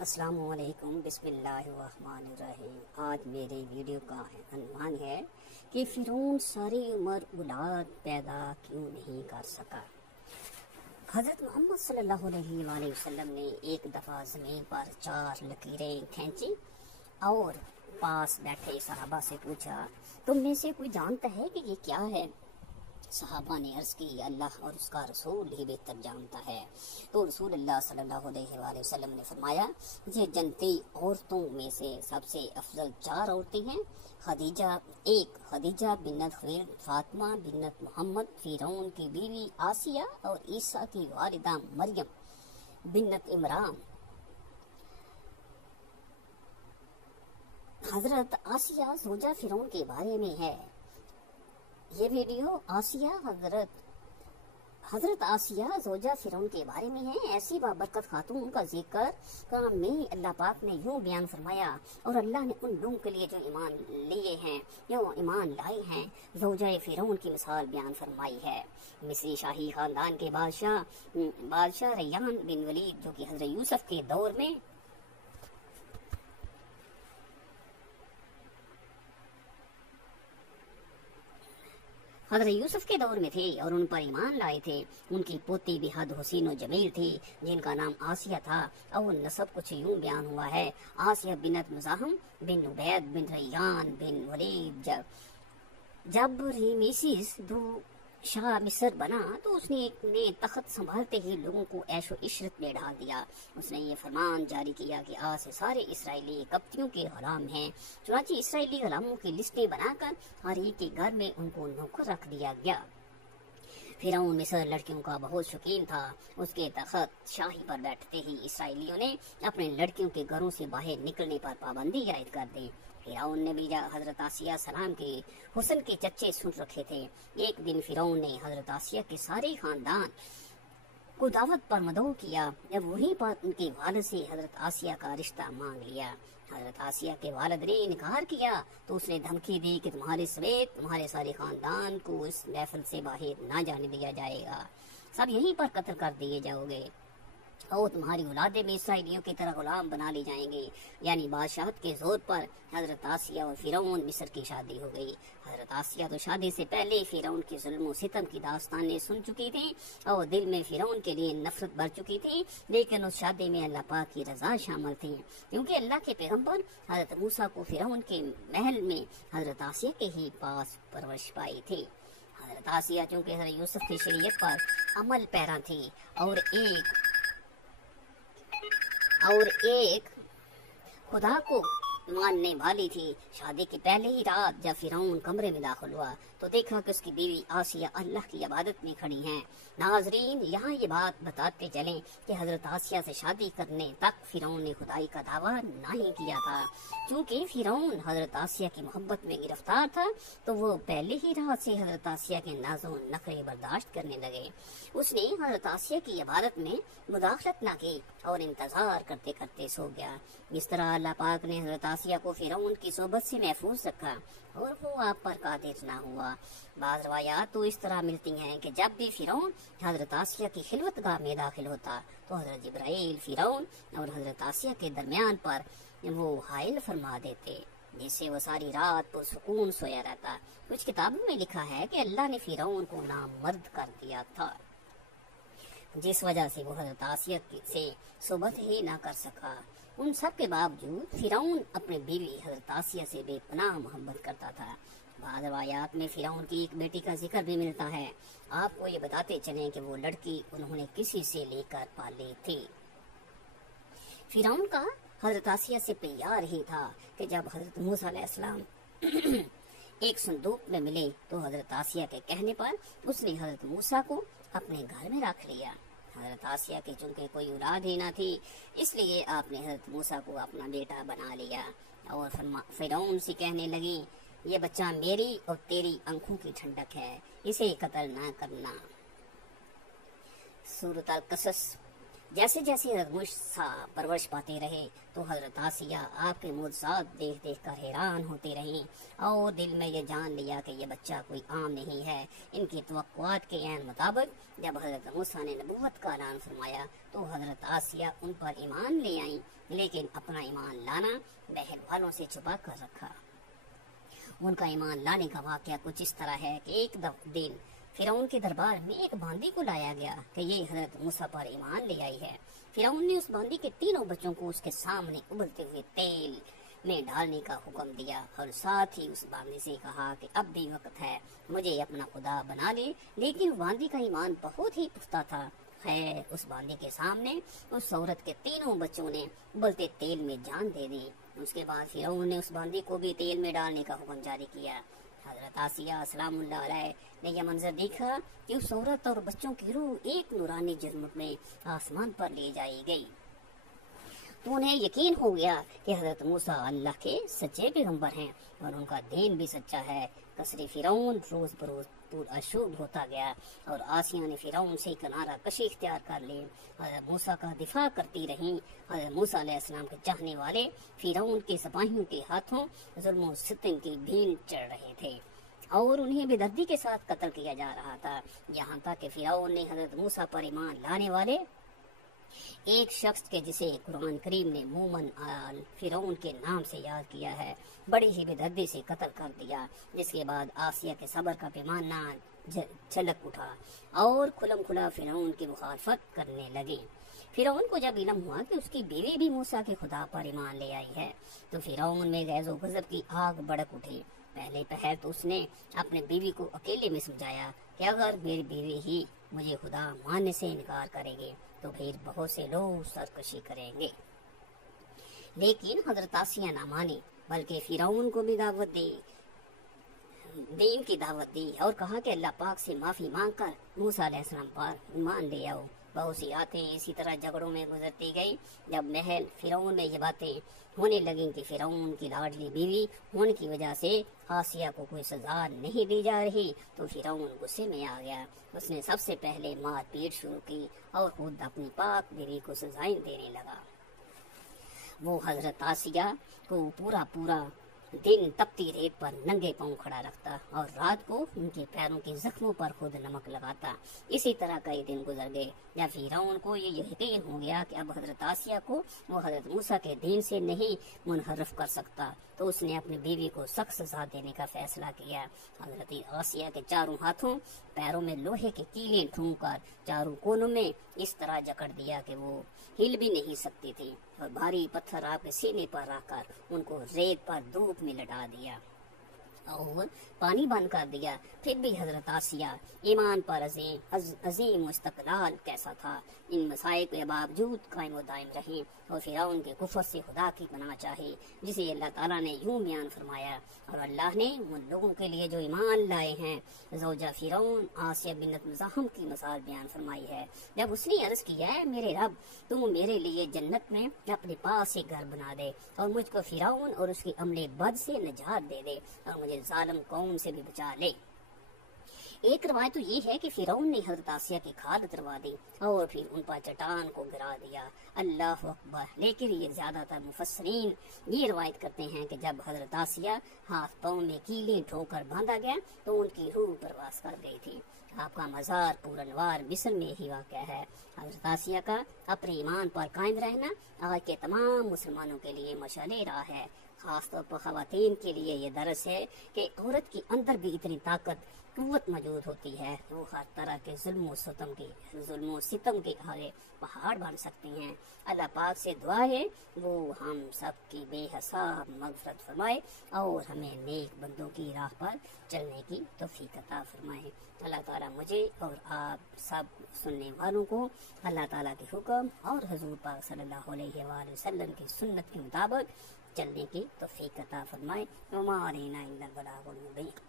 السلام علیکم، بسم اللہ الرحمن الرحیم۔ آج میرے ویڈیو کا عنوان ہے کہ فرعون ساری عمر اولاد پیدا کیوں نہیں کر سکا۔ حضرت محمد صلی اللہ علیہ وآلہ وسلم نے ایک دفعہ زمین پر 4 لکیریں کھینچی اور پاس بیٹھے صحابہ سے پوچھا، تم میں سے کوئی جانتا ہے کہ یہ کیا ہے؟ صحابہ نے عرض کی، اللہ اور اس کا رسول ہی بہتر جانتا ہے۔ تو رسول اللہ صلی اللہ علیہ وآلہ وسلم نے فرمایا، یہ جنتی عورتوں میں سے سب سے افضل 4 عورتیں ہیں۔ خدیجہ بنت خویلد، فاطمہ بنت محمد، فرعون کی بیوی آسیہ اور عیسیٰ کی والدہ مریم بنت عمران۔ حضرت آسیہ زوجہ فرعون کے بارے میں ہے۔ یہ ویڈیو حضرت آسیہ زوجہ فرعون کے بارے میں ہے۔ ایسی بابرکت خاتون کا ذکر میں اللہ پاک نے یوں بیان فرمایا، اور اللہ نے ان لوگوں کے لیے جو ایمان لیے ہیں، جو ایمان لائے ہیں، زوجہ فرعون کی مثال بیان فرمائی ہے۔ مصری شاہی خاندان کے بادشاہ ریان بن ولید، جو کہ حضرت یوسف کے دور میں میں تھے اور ان پر ایمان لائے تھے۔ ان کی پوتی بے حد حسین و جمیل تھی جن کا نام آسیہ تھا، اور نسب کچھ یوں بیان ہوا ہے، آسیہ بنت مزاحم بن عبید بن ریان بن ولید۔ جب ریمیسیس شاہ مصر بنا تو اس نے تخت سنبھالتے ہی لوگوں کو عیش و عشرت میں ڈال دیا۔ اس نے یہ فرمان جاری کیا کہ آج سے سارے اسرائیلی قبطیوں کے غلام ہیں۔ چنانچہ اسرائیلی غلاموں کی لسٹیں بنا کر ہر ایک کے گھر میں ان کو نوکر رکھ دیا گیا۔ فرعون مصر لڑکیوں کا بہت شوقین تھا۔ اس کے تخت شاہی پر بیٹھتے ہی اسرائیلیوں نے اپنے لڑکیوں کے گھروں سے باہر نکلنے پر پابندی عائد کر دی۔ فرعون نے بھی حضرت آسیہ سلام کے حسن کے چرچے سن رکھے تھے۔ ایک دن فرعون نے حضرت آسیہ کے سارے خاندان کو دعوت پر مدعو کیا۔ جب وہیں پر ان کے والد سے حضرت آسیہ کا رشتہ مانگ لیا۔ حضرت آسیہ کے والد نے انکار کیا تو اس نے دھمکی دی کہ تمہارے سمیت تمہارے سارے خاندان کو اس محفل سے باہر نہ جانے دیا جائے گا، سب یہیں پر قتل کر دیے جاؤ گے، اور تمہاری اولادیں بھی اسرائیلیوں کی طرح غلام بنا لی جائیں گی۔ یعنی بادشاہت کے زور پر حضرت آسیہ اور فرعون مصر کی شادی ہو گئی۔ حضرت آسیہ تو شادی سے پہلے فرعون کے ظلم و ستم کی داستانیں سن چکی تھیں اور دل میں فرعون کے لیے نفرت بڑھ چکی تھی، لیکن اس شادی میں اللہ پاک کی رضا شامل تھی، کیونکہ اللہ کے پیغمبر حضرت موسیٰ کو فرعون کے محل میں حضرت آسیہ کے ہی پاس پرورش پائی تھی۔ حضرت آسیہ چونکہ حضرت یوسف کی شریعت پر عمل پیرا تھی اور ایک خدا کو ماننے والی تھی، شادی کی پہلے ہی رات جب فرعون کمرے میں داخل ہوا تو دیکھا کہ اس کی بیوی آسیہ اللہ کی عبادت میں کھڑی ہیں۔ ناظرین، یہاں یہ بات بتاتے چلیں کہ حضرت آسیہ سے شادی کرنے تک فرعون نے خدائی کا دعویٰ نہیں کیا تھا۔ چونکہ فرعون حضرت آسیہ کی محبت میں گرفتار تھا تو وہ پہلے ہی رات سے حضرت آسیہ کے ناز و نخرے برداشت کرنے لگے۔ اس نے حضرت آسیہ کی عبادت میں مداخلت نہ کی اور انتظار کرتے کرتے سو گیا۔ اس طرح اللہ پاک نے حضرت آسیہ کو فرعون کی صحبت سے محفوظ رکھا اور وہ آپ پر قادر نہ ہوا۔ بعض روایات تو اس طرح ملتی ہیں کہ جب بھی فرعون حضرت آسیہ کی خلوت گاہ میں داخل ہوتا تو حضرت جبرائیل فرعون اور حضرت آسیہ کے درمیان پر وہ حائل فرما دیتے، جس سے وہ ساری رات پر سکون سویا رہتا۔ کچھ کتابوں میں لکھا ہے کہ اللہ نے فرعون کو نامرد کر دیا تھا، جس وجہ سے وہ حضرت آسیہ سے صحبت ہی نہ کر سکا۔ ان سب کے باوجود فرعون اپنی بیوی حضرت آسیہ سے بے پناہ محبت کرتا تھا۔ بعض روایات میں فرعون کی ایک بیٹی کا ذکر بھی ملتا ہے۔ آپ کو یہ بتاتے چلیں کہ وہ لڑکی انہوں نے کسی سے لے کر پالی تھی۔ فرعون کا حضرت آسیہ سے پیار ہی تھا کہ جب حضرت موسیٰ علیہ السلام ایک صندوق میں ملے تو حضرت آسیہ کے کہنے پر اس نے حضرت موسیٰ کو اپنے گھر میں رکھ لیا۔ حضرت آسیہ کے چونکہ کوئی اولاد ہی نہ تھی، اس لیے آپ نے حضرت موسیٰ کو اپنا بیٹا بنا لیا اور فرعون سے کہنے لگی، یہ بچہ میری اور تیری آنکھوں کی ٹھنڈک ہے، اسے قتل نہ کرنا۔ سورۃ القصص جیسے جیسے حضرت موسیٰ پرورش پاتے رہے تو حضرت آسیہ آپ کے معجزات دیکھ دیکھ کر حیران ہوتے رہیں اور دل میں یہ جان لیا کہ یہ بچہ کوئی عام نہیں ہے۔ ان کی توقعات کے عین مطابق جب حضرت موسیٰ نے نبوت کا اعلان فرمایا تو حضرت آسیہ ان پر ایمان لے آئیں، لیکن اپنا ایمان لانا بہن والوں سے چھپا کر رکھا۔ ان کا ایمان لانے کا واقعہ کچھ اس طرح ہے کہ ایک دن فرعون کے دربار میں ایک باندی کو لایا گیا کہ یہ حضرت موسیٰ پر ایمان لے آئی ہے۔ فرعون نے اس باندی کے تینوں بچوں کو اس کے سامنے ابلتے ہوئے تیل میں ڈالنے کا حکم دیا اور ساتھ ہی اس باندی سے کہا کہ اب بھی وقت ہے، مجھے اپنا خدا بنا لے۔ لیکن باندی کا ایمان بہت ہی پختہ تھا۔ خیر، اس باندی کے سامنے اس عورت کے تینوں بچوں نے ابلتے تیل میں جان دے دی۔ اس کے بعد فرعون نے اس باندی کو بھی تیل میں ڈالنے کا حکم جاری کیا۔ حضرت آسیہ سلام اللہ علیہ نے یہ منظر دیکھا کہ اس عورت اور بچوں کی روح ایک نورانی جسم میں آسمان پر لے جائی گئی، تو انہیں یقین ہو گیا کہ حضرت موسیٰ اللہ کے سچے پیغمبر ہیں اور ان کا دین بھی سچا ہے۔ قصر فرعون روز بروز پرآشوب ہوتا گیا اور آسیہ نے فرعون سے کنارہ کشی اختیار کر لی۔ حضرت موسیٰ کا دفاع کرتی رہیں۔ حضرت موسیٰ علیہ السلام کے چاہنے والے فرعون کے سپاہیوں کے ہاتھوں ظلم و ستم کی بھیڑ چڑھ رہے تھے اور انہیں بے دردی کے ساتھ قتل کیا جا رہا تھا، یہاں تک کہ فرعون نے حضرت موسیٰ پر ایمان لانے والے ایک شخص کے جسے قرآن کریم نے مومن آل فرعون کے نام سے یاد کیا ہے بڑی ہی بے دردی سے قتل کر دیا، جس کے بعد آسیہ کے صبر کا پیمانہ چھلک اٹھا اور کھلم کھلا فرعون کی مخالفت کرنے لگے۔ فرعون کو جب علم ہوا کہ اس کی بیوی بھی موسیٰ کے خدا پر ایمان لے آئی ہے تو فرعون میں غیظ و غضب کی آگ بھڑک اٹھی۔ پہلے پہر تو اس نے اپنے بیوی کو اکیلے میں سمجھایا کہ اگر میری بیوی ہی مجھے خدا ماننے سے انکار کرے گی تو پھر بہت سے لوگ سرکشی کریں گے، لیکن حضرت آسیہ نہ مانی بلکہ فرعون کو بھی دین کی دعوت دی اور کہا کہ اللہ پاک سے معافی مانگ کر موسیٰ علیہ السلام پر ایمان لے آؤ۔ بہت سی راتیں اسی طرح جھگڑوں میں گزرتی گئی۔ جب محل فرعون میں یہ باتیں ہونے لگیں کہ فرعون کی لاڈلی بیوی ہونے کی وجہ سے آسیہ کو کوئی سزا نہیں دی جا رہی تو فرعون غصے میں آ گیا۔ اس نے سب سے پہلے مار پیٹ شروع کی اور خود اپنی پاک بیوی کو سزائیں دینے لگا۔ وہ حضرت آسیہ کو پورا دن تپتی ریت پر ننگے پاؤں کھڑا رکھتا اور رات کو ان کے پیروں کے زخموں پر خود نمک لگاتا۔ اسی طرح کئی دن گزر گئے یا فرعون کو یہ یقین ہو گیا کہ اب حضرت آسیہ کو وہ حضرت موسیٰ کے دین سے نہیں منحرف کر سکتا، تو اس نے اپنی بیوی کو سخت سزا دینے کا فیصلہ کیا۔ حضرت آسیہ کے چاروں ہاتھوں پیروں میں لوہے کے کیلیں ٹھونک کر چاروں کونوں میں اس طرح جکڑ دیا کہ وہ ہل بھی نہیں سکتی تھی اور بھاری پتھر آپ کے سینے پر رکھ کر ان کو ریت پر دھوپ میں لٹا دیا اور پانی بند کر دیا۔ پھر بھی حضرت آسیہ ایمان پر عظیم استقلال کیسا تھا، ان مسائل کے باوجود قائم و دائم رہیں اور فرعون کے کفر سے خدا کی پناہ چاہی، جسے اللہ تعالیٰ نے یوں بیان فرمایا، اور اللہ نے ان لوگوں کے لیے جو ایمان لائے ہیں زوجہ فرعون آسیہ بنت مزاحم کی مثال بیان فرمائی ہے۔ جب اس نے عرض کیا ہے میرے رب تو میرے لیے جنت میں اپنے پاس ایک گھر بنا دے اور مجھ کو فرعون اور اس کی عمل بد سے نجات دے دے اور مجھے ظالم قوم سے بھی بچا لے۔ ایک روایت تو یہ ہے کہ فرعون نے حضرت آسیہ کی کھال اتروا دی اور پھر ان پر چٹان کو گرا دیا۔ اللہ اکبر! لیکن یہ زیادہ تر مفسرین یہ روایت کرتے ہیں کہ جب حضرت آسیہ ہاتھ پاؤں میں کیلیں ٹھوک کر باندھا گیا تو ان کی روح پرواز کر گئی تھی۔ آپ کا مزار پورنوار مصر میں ہی واقع ہے۔ حضرت آسیہ کا اپنے ایمان پر قائم رہنا آج کے تمام مسلمانوں کے لیے مشعل راہ ہے۔ خاص طور پر خواتین کے لیے یہ درس ہے کہ عورت کے اندر بھی اتنی طاقت قوت موجود ہوتی ہے، وہ ہر طرح کے ظلم و ستم کے آگے پہاڑ بن سکتی ہیں۔ اللہ پاک سے دعا ہے وہ ہم سب کی بے حساب مغفرت فرمائے اور ہمیں نیک بندوں کی راہ پر چلنے کی توفیق عطا فرمائے۔ اللہ تعالیٰ مجھے اور آپ سب سننے والوں کو اللہ تعالیٰ کے حکم اور حضور پاک صلی اللہ علیہ وآلہ وسلم کی سنت کے مطابق چلنے کی توفیق عطا فرمائے۔ وما علینا الا البلاغ المبین۔